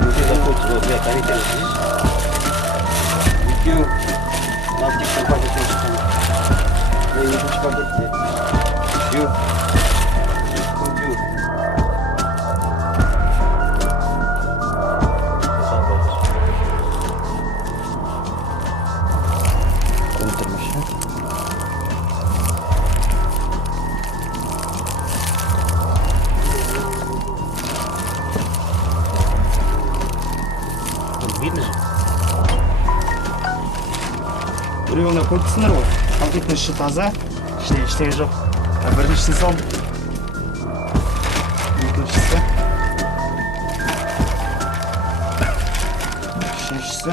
Руки заходят, вот, я корректирую. Видео. Нам типа пойдет очень. Я не хочу пойти. Видео. Видео. Видно же? Біреуіне көріпсіңдер ғой. Конфеттің іші таза, ішінде ештеңе жоқ. Біріншісін салдым. Екіншісі. Үшіншісі.